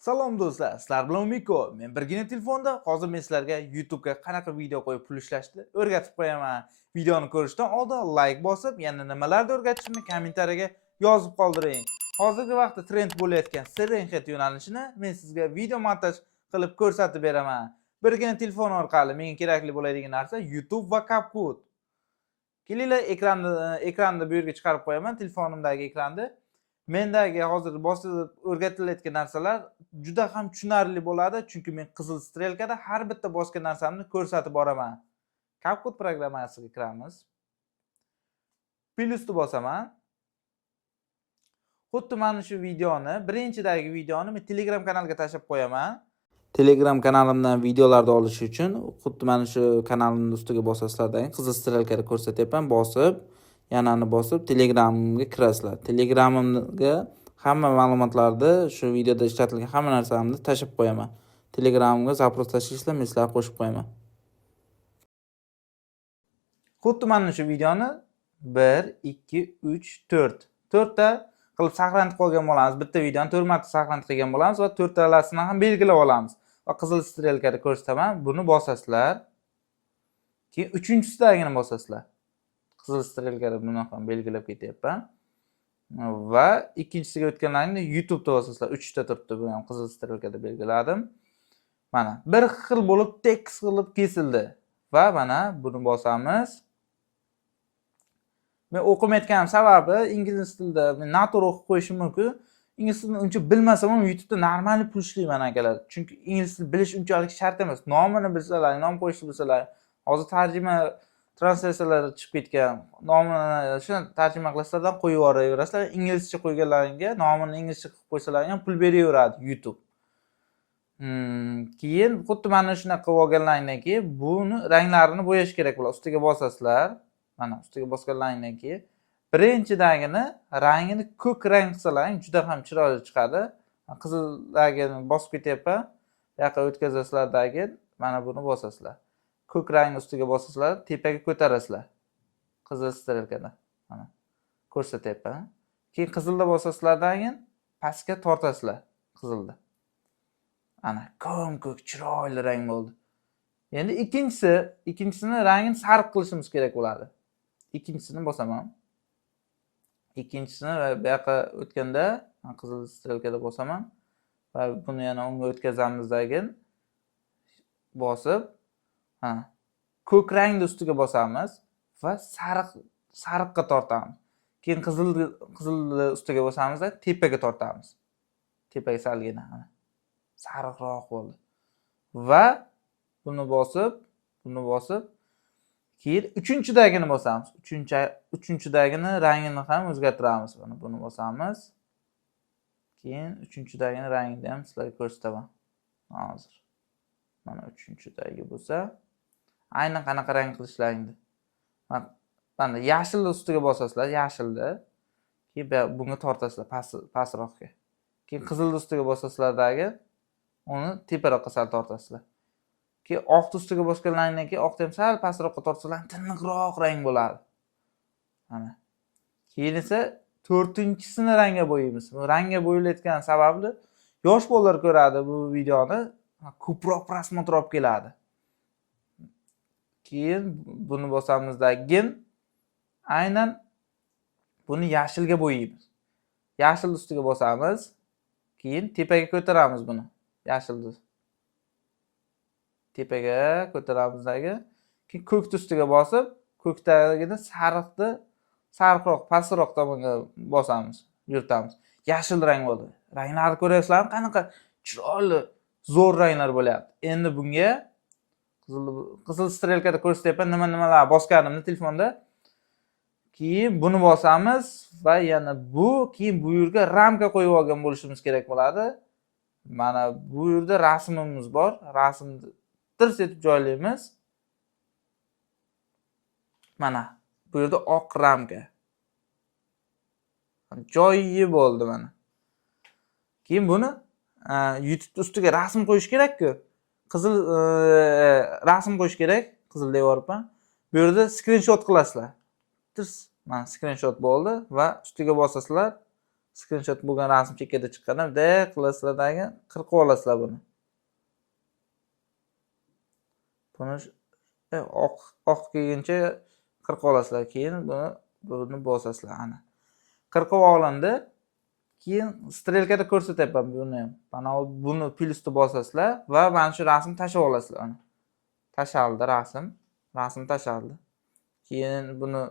Salom do'stlar, sizlar bilan Miko. Men birgina telefonda hozir men sizlarga YouTube ga qanaqa video qo'yib pul ishlashni o'rgatib qo'yaman. Videoni ko'rishdan oldin like bosib, yana nimalarni o'rgatishimni kommentariyaga yozib qoldiring. Hozirgi vaqtda trend bo'layotgan Serengeti yo'nalishini men sizga video montaj qilib ko'rsatib beraman. Birgina telefon orqali menga kerakli bo'ladigan narsa YouTube va CapCut. Kelinglar ekranni bu yerga chiqarib qo'yaman, telefonimdagi ekranni. Mendagi hozir bosib o'rgatilayotgan narsalar juda ham tushunarli bo'ladi, chunki men qizil strelkada har bitta bosgan narsamni ko'rsatib boraman. CapCut programmasiga kiramiz. Plusni bosaman. Xuddi mana shu videoni, birinchidagi videoni men Telegram kanaliga tashlab qo'yaman. Telegram kanalimdan videolarni olish uchun xuddi mana shu kanalimning ustiga bosasizlar, qizil strelkada ko'rsatyapman, bosib yanani bosib Telegramga kirasizlar. Telegramimga hamma ma'lumotlarni, shu videoda ishlatilgan hamma narsamni tashlab qo'yaman. Telegramga zaпрос tashlaysizlar, men sizlarga qo'shib qo'yaman. Xuddi mana shu videoni 1 2 3 4 ta qilib saqlanib qolgan bo'lamiz. Bitta videoni 4 marta saqlanib qilgan bo'lamiz va 4 talasini ham belgilab olamiz. Va qizil strelkada ko'rsataman. Buni bosasizlar. Keyin uchinchisidagini bosasizlar. Qizil strelkada buni ham belgilab ketyapman. Va ikkinchisiga o'tganlaringda YouTube'da bosasizlar. 3 ta turibdi, buni ham qizil strelkada belgiladim. Mana bir xil bo'lib tekst qilib kesildi. Va mana buni bosamiz. Men o'qimayotganim sababi ingliz tilida men noto'g'ri o'qib qo'yishim mumkin. Ingliz tilini uncha bilmasam ham YouTube'da normal pul ishlayman akalar. Chunki ingliz tilini bilish unchalik shart emas. Nomini bilsalar, nom qo'yishni bilsalar, hozir tarjima translyatsiyalar chiqib ketgan. Nomini shu tarjima qilasizlardan qo'yib yuboraverasizlar. Inglizcha qo'yganlaringga nomini inglizcha qilib qo'ysalar ham pul beraveradi YouTube. Keyin xuddi mana shunaqa qilib olganlaringdan keyin buni ranglarini bo'yash kerak bo'ladi. Ustiga bosasizlar. Mana ustiga bosganlaringdan keyin birinchidagini rangini ko'k rang qilsalaring juda ham chiroyli chiqadi. Qizildagini bosib ketyapman. Bu yoqqa o'tkazasizlardagi mana buni bosasizlar. Ko'k rangni ustiga bosasizlar, tepaga ko'tarasizlar. Qizil strelkada. Mana ko'rsatyapman. Keyin qizilda bosasizlardan keyin pastga tortasizlar qizilda. Ana ko'k chiroyli rang bo'ldi. Endi ikkinchisini rangini sariq qilishimiz kerak bo'ladi. Ikkinchisini bosaman. Ikkinchisini va bu yoqqa o'tganda qizil strelkada bosaman va buni yana unga o'tkazamizdan bosib, ko'k rangni ustiga bosamiz va sariqqa tortamiz. Keyin qizilni ustiga bosamiz va tepaga tortamiz. Tepaga salgina sariqroq bo'ldi. Va buni bosib keyin uchinchidagini bosamiz. Uchinchidagini rangini ham o'zgartiramiz. Buni bosamiz. Keyin uchinchidagini rangini ham sizlarga ko'rsataman. Hozir. Mana uchinchidagi bo'lsa, aynan qanaqa rang qilishlaringni. Mana yashil ustiga bosasizlar, yashilda. Keyin bunga tortasizlar pastroqqa. Keyin qizil ustiga bosasizlardagi uni teparoqqa sal tortasizlar. Keyin oqni ustiga bosganlaringdan keyin oqni ham sal pastroqqa tortsalar tiniqroq rang bo'ladi. Mana. Keyin esa to'rtinchisini rangga bo'yaymiz. Bu rangga bo'yilayotgan sababi yosh bolalar ko'radi bu videoni, ko'proq prosmotr olib keladi. Keyin buni bosamizdan aynan buni yashilga bo'yaymiz. Yashil ustiga bosamiz. Keyin tepaga ko'taramiz buni. Yashilni tepaga ko'taramizdan keyin ko'k ustiga bosib, ko'kdagini sariqroq, pastroq tomonga bosamiz, yuritamiz. Yashil rang bo'ldi. Ranglarni ko'ryapsizlarmi? Qanaqa chiroyli, zo'r ranglar bo'lyapti. Endi bunga qizil strelkada ko'rsatyapman nimalar bosganimni telefonda. Keyin buni bosamiz va yana keyin bu yerga ramka qo'yib olgan bo'lishimiz kerak bo'ladi. Mana bu yerda rasmimiz bor. Rasmni tirs etib joylaymiz. Mana bu yerda oq ramka. Joyi bo'ldi mana. Keyin buni YouTube ustiga rasm qo'yish kerak-ku. Qizil rasm qo'yish kerak. Qizil devorman. Bu yerda screenshot qilasizlar. Tirs mana screenshot bo'ldi va ustiga bosasizlar. screenshot bo'lgan rasm chekkada chiqqanda bunday qilasizlardagi qirqib olasizlar buni. Buni oq kelguncha qirqib olasizlar. Keyin buni bosasizlar ana. Qirqib olindi. Keyin strelkada ko'rsatyapman buni ham. Mana buni plusni bosasizlar va mana shu rasmni tashlab olasizlar ana. Tashaldi rasm. Rasm tashaldi. Keyin buni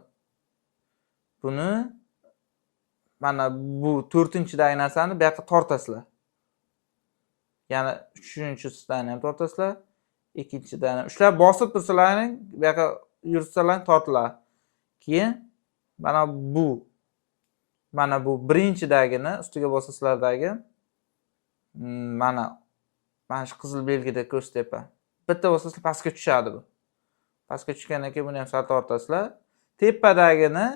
mana bu 4-chidagi narsani bu yoqqa tortasizlar. Yana 3-chisidan ham tortasizlar. 2-chidan ham ushlab bosib tursalaring, bu yoqqa yursalaring tortiladi. Keyin mana bu birinchidagini ustiga bosasizlardagi mana shu qizil belgida ko'rsatyapman. Bitta bosasizlar pastga tushadi bu. Pastga tushgandan keyin buni ham sal tortasizlar. Tepadagini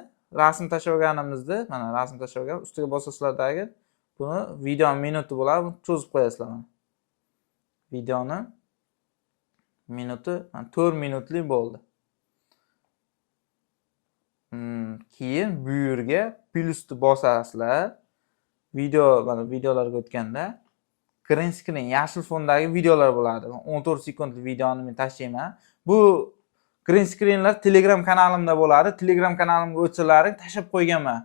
rasm tashlaganimizda, mana rasm tashlagan ustiga bosasizlardagi buni video minuti bo'ladi, buni cho'zib qo'yasizlar mana. Videoni minuti 4 minutlik bo'ldi. Keyin bu yerga plusni bosasizlar. Mana videolarga o'tganda green screen yashil fondagi videolar bo'ladi. 14 sekundlik videoni men tashlayman. Bu green screenlar Telegram kanalimda bo'ladi. Telegram kanalimga o'tsalaring tashlab qo'yganman.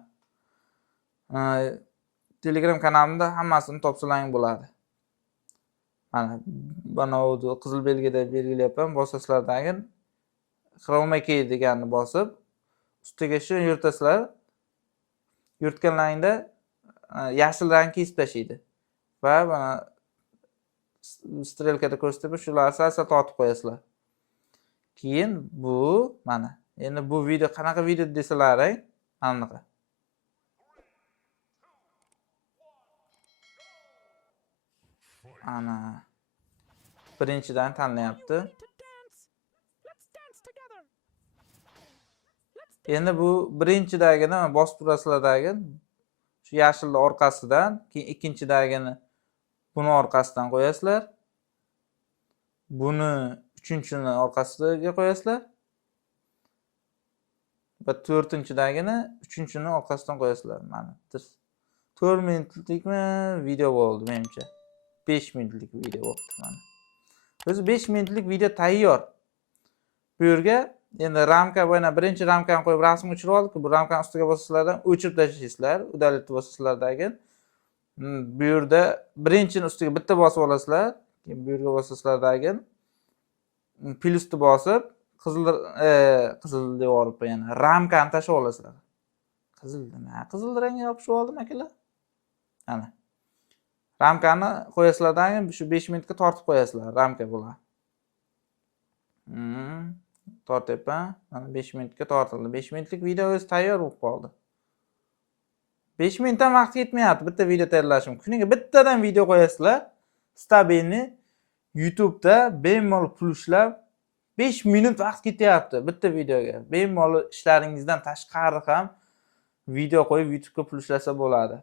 Telegram kanalimda hammasini topsalaring bo'ladi. Mana bu qizil belgida belgilayapman. Bosasizlardagi chroma key deganni bosib ustiga shu yurtasizlar. Yurtganlaringda yashil rang kesib tashlaydi. Va mana strelkada ko'rsatyapti, shularni sal tortib qo'yasizlar. Keyin bu mana. Endi bu video qanaqa video desalaring, anaqa. Ana. Birinchidan tanlayapti. Endi bu birinchidagini bosib turasizlardagi shu yashilni orqasidan, keyin ikkinchidagini buni orqasidan qo'yasizlar. Buni 3-chini orqasiga qo'yasizlar. Va 4-chidagini 3-chini orqasidan qo'yasizlar. Mana 4 minutlikmi video bo'ldi menimcha. 5 minutlik video bo'ldi mana. O'zi 5 minutlik video tayyor. Bu yerga endi ramka bo'yna birinchi ramkani qo'yib rasm o'chirib oldik. Bu ramkani ustiga bosasizlardan o'chirib tashlaysizlar. Udalitni bosasizlardagi. Bu yerda birinchini ustiga bitta bosib olasizlar. Keyin bu yerga bosasizlardagi plusni bosib qizil deb olib yana ramkani tashlab olasizlar. Qizil nima? Qizil rangga yopishib oldim akalar. Ana. Ramkani qo'yasizlardan shu 5 minutga tortib qo'yasizlar. Ramka bo'ladi. Tortyapman. Mana 5 minutga tortildi. 5 minutlik video o'zi tayyor bo'lib qoldi. 5 minutdan vaqt ketmayapti bitta video tayyorlashim. Kuniga bittadan video qo'yasizlar. Stabilni YouTube'da bemalol pulshlab 5 minut vaqt ketyapti bitta videoga. Bemalol ishlaringizdan tashqari ham video qo'yib YouTube'ga pulshlasa bo'ladi.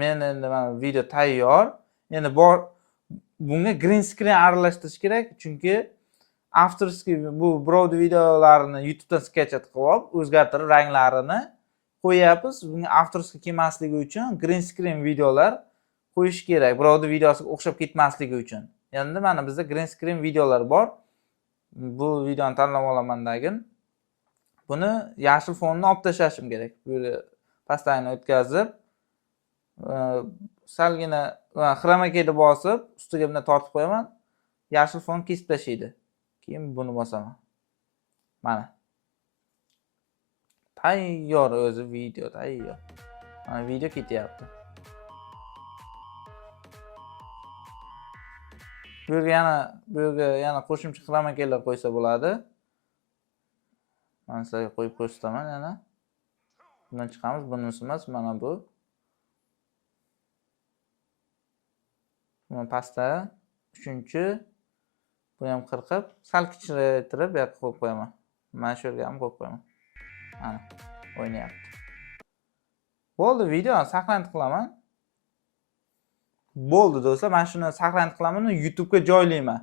Men endi mana video tayyor. Endi bunga green screen aralashtirish kerak, chunki avtorskiy bu birovni videolarini YouTube'dan sketchat qilib, o'zgartirib ranglarini qo'yapmiz. Bunga avtorskiy kelmasligi uchun green screen videolar qo'yish kerak. Birovni videosiga o'xshab ketmasligi uchun. Endi mana bizda green screen videolar bor. Bu videoni tanlab olamandagin. Buni yashil fonni olib tashlashim kerak. Bu yerga pastagini o'tkazib, salgina chroma keyni bosib, ustiga bunday tortib qo'yaman. Yashil fon kesib tashlaydi. Keyin buni bosaman. Mana. Tayyor o'zi video tayyor. Mana video ketyapti. Bu yerga yana qo'shimcha chroma keylar qo'ysa bo'ladi. Mana sizlarga qo'yib ko'rsataman yana. Bundan chiqamiz, bunisi emas, mana bu. Buni pastda 3-chi buni ham qirqib, sal kichirtirib bu yoqqa qo'yib qo'yaman. Mana shu yerga ham qo'yib qo'yaman. Mana o'ynayapti. Bo'ldi, videoni saqlanib qilaman. Bo'ldi do'stlar, men shuni saqlanib qilaman, YouTube'ga joylayman.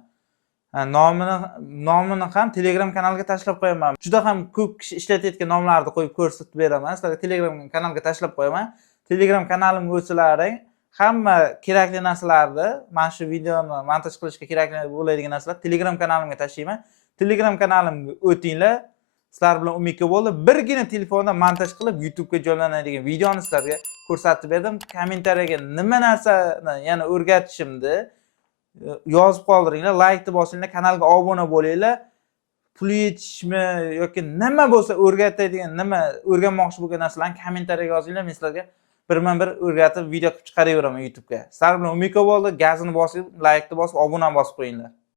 Nomini ham Telegram kanaliga tashlab qo'yaman. Juda ham ko'p kishi ishlatayotgan nomlarni qo'yib ko'rsatib beraman. Sizlarga Telegram kanaliga tashlab qo'yaman. Telegram kanalimga o'tsilaring, hamma kerakli narsalarni, mana shu videoni montaj qilishga kerakli bo'ladigan narsalar Telegram kanalimga tashlayman. Telegram kanalimga o'tinglar. Sizlar bilan umidga bo'ldi. Birgina telefonda montaj qilib YouTube'ga joylanadigan videoni sizlarga ko'rsatib berdim. Kommentariyaga nima narsani yana o'rgatishimni yozib qoldiringlar, laykni bosinglar, kanalga obuna bo'linglar. Pul yetishmi yoki nima bo'lsa o'rgatadigan, nima o'rganmoqchi bo'lgan narsalarni kommentariyaga yozinglar. Men sizlarga birman-bir o'rgatib video qilib chiqaraveraman YouTube'ga. Sizlar bilan umidga bo'ldi. Gazini bosib, laykni bosib, obuna bosib qo'yinglar.